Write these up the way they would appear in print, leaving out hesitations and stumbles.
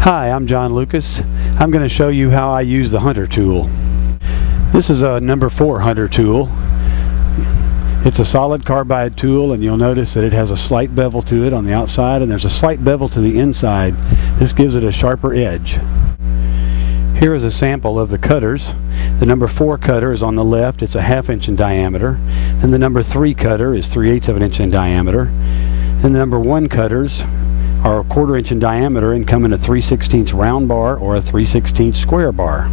Hi, I'm John Lucas. I'm going to show you how I use the Hunter tool. This is a number 4 Hunter tool. It's a solid carbide tool, and you'll notice that it has a slight bevel to it on the outside, and there's a slight bevel to the inside. This gives it a sharper edge. Here is a sample of the cutters. The number 4 cutter is on the left. It's a 1/2 inch in diameter. And the number 3 cutter is 3/8 of an inch in diameter. And the number 1 cutters are a 1/4 inch in diameter and come in a 3/16 round bar or a 3/16 square bar.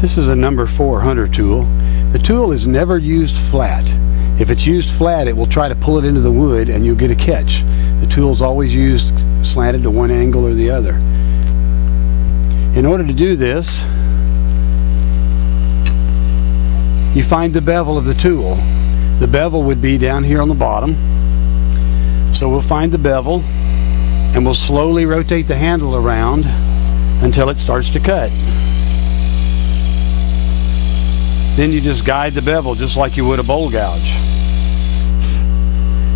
This is a number 4 Hunter tool. The tool is never used flat. If it's used flat, it will try to pull it into the wood and you'll get a catch. The tool is always used slanted to one angle or the other. In order to do this, you find the bevel of the tool. The bevel would be down here on the bottom. So we'll find the bevel and we'll slowly rotate the handle around until it starts to cut. Then you just guide the bevel just like you would a bowl gouge.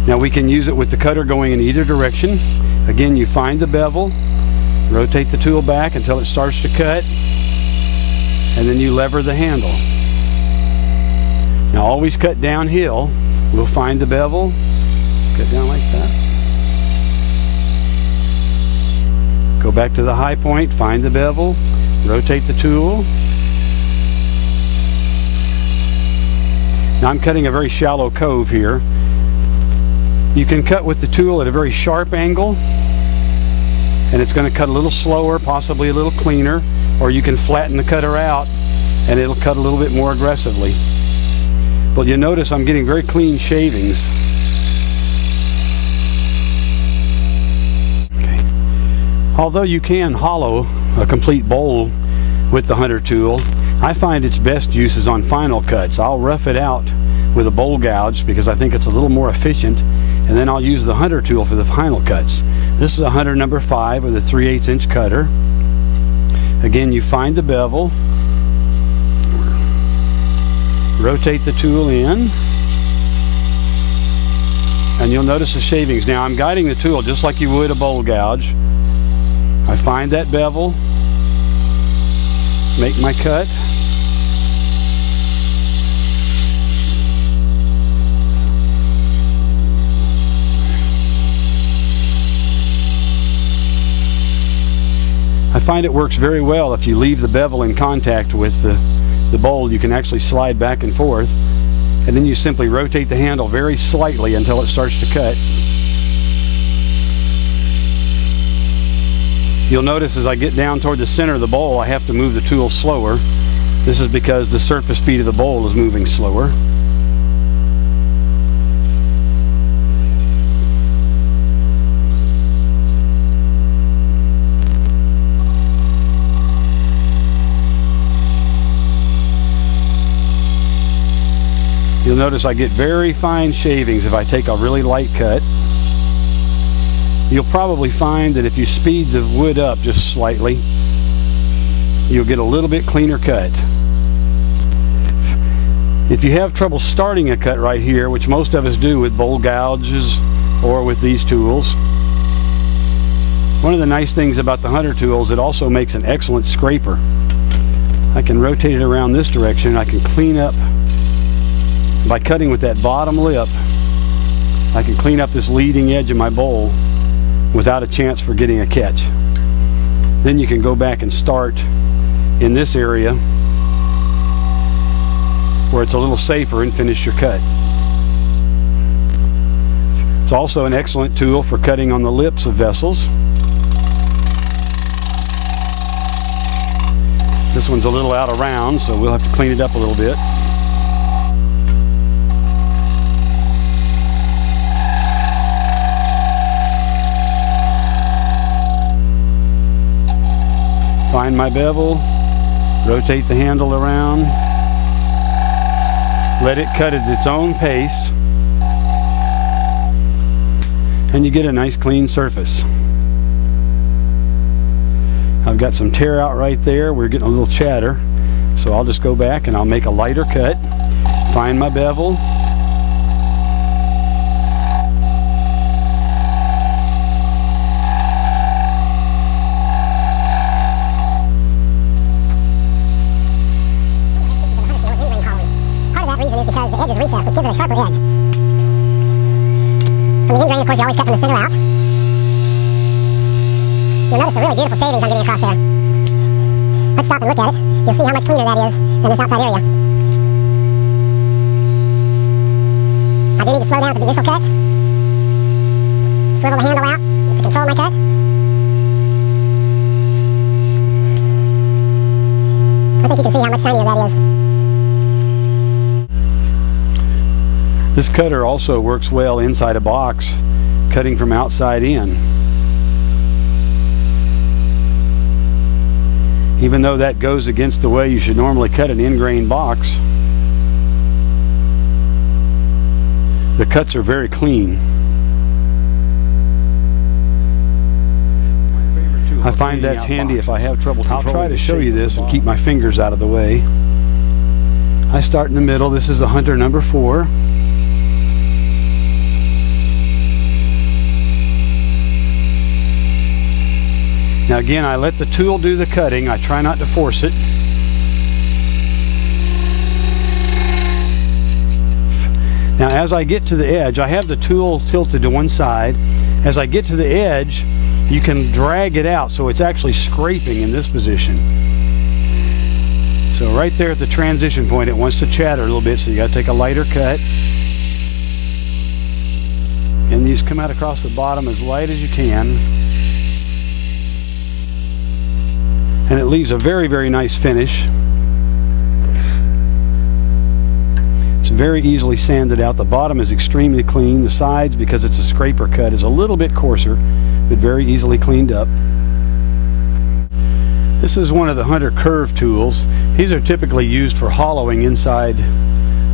Now we can use it with the cutter going in either direction. Again, you find the bevel, rotate the tool back until it starts to cut, and then you lever the handle. Now always cut downhill. We'll find the bevel, cut down like that. Go back to the high point, find the bevel, rotate the tool. Now I'm cutting a very shallow cove here. You can cut with the tool at a very sharp angle, and it's going to cut a little slower, possibly a little cleaner, or you can flatten the cutter out and it'll cut a little bit more aggressively. But you'll notice I'm getting very clean shavings. Okay. Although you can hollow a complete bowl with the Hunter tool, I find its best use is on final cuts. I'll rough it out with a bowl gouge because I think it's a little more efficient, and then I'll use the Hunter tool for the final cuts. This is a Hunter number 5 with a 3/8 inch cutter. Again, you find the bevel, rotate the tool in, and you'll notice the shavings. Now I'm guiding the tool just like you would a bowl gouge. I find that bevel, make my cut. I find it works very well if you leave the bevel in contact with the bowl. You can actually slide back and forth, and then you simply rotate the handle very slightly until it starts to cut. You'll notice as I get down toward the center of the bowl, I have to move the tool slower. This is because the surface feet of the bowl is moving slower. You'll notice I get very fine shavings if I take a really light cut. You'll probably find that if you speed the wood up just slightly, you'll get a little bit cleaner cut. If you have trouble starting a cut right here, which most of us do with bowl gouges or with these tools, one of the nice things about the Hunter tool is it also makes an excellent scraper. I can rotate it around this direction. I can clean up by cutting with that bottom lip. I can clean up this leading edge of my bowl without a chance for getting a catch. Then you can go back and start in this area where it's a little safer and finish your cut. It's also an excellent tool for cutting on the lips of vessels. This one's a little out of round, so we'll have to clean it up a little bit. Find my bevel, rotate the handle around, let it cut at its own pace, and you get a nice clean surface. I've got some tear out right there. We're getting a little chatter, so I'll just go back and I'll make a lighter cut, find my bevel, upper edge. From the end grain, of course, you always cut from the center out. You'll notice the really beautiful shadings I'm getting across there. Let's stop and look at it. You'll see how much cleaner that is than this outside area. I do need to slow down at the initial cut. Swivel the handle out to control my cut. I think you can see how much shinier that is. This cutter also works well inside a box, cutting from outside in. Even though that goes against the way you should normally cut an in-grain box, the cuts are very clean. I find that's handy if I have trouble controlling. I'll try to show you this and keep my fingers out of the way. I start in the middle. This is a Hunter number 4. Now again, I let the tool do the cutting. I try not to force it. Now as I get to the edge, I have the tool tilted to one side. As I get to the edge, you can drag it out so it's actually scraping in this position. So right there at the transition point, it wants to chatter a little bit, so you got to take a lighter cut. And you just come out across the bottom as light as you can. And it leaves a very, very nice finish. It's very easily sanded out. The bottom is extremely clean. The sides, because it's a scraper cut, is a little bit coarser, but very easily cleaned up. This is one of the Hunter curve tools. These are typically used for hollowing inside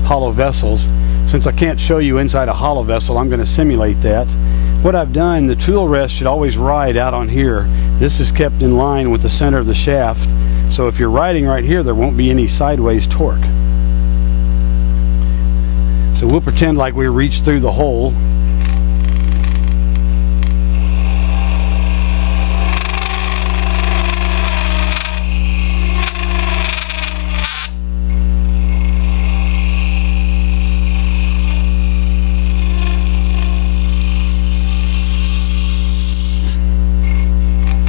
hollow vessels. Since I can't show you inside a hollow vessel, I'm going to simulate that. What I've done, the tool rest should always ride out on here. This is kept in line with the center of the shaft, so if you're riding right here, there won't be any sideways torque. So we'll pretend like we reached through the hole.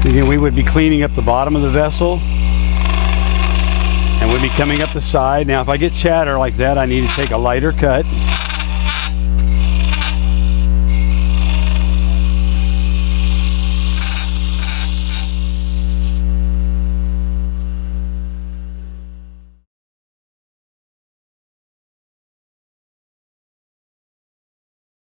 Again, we would be cleaning up the bottom of the vessel, and we'd be coming up the side. Now if I get chatter like that, I need to take a lighter cut.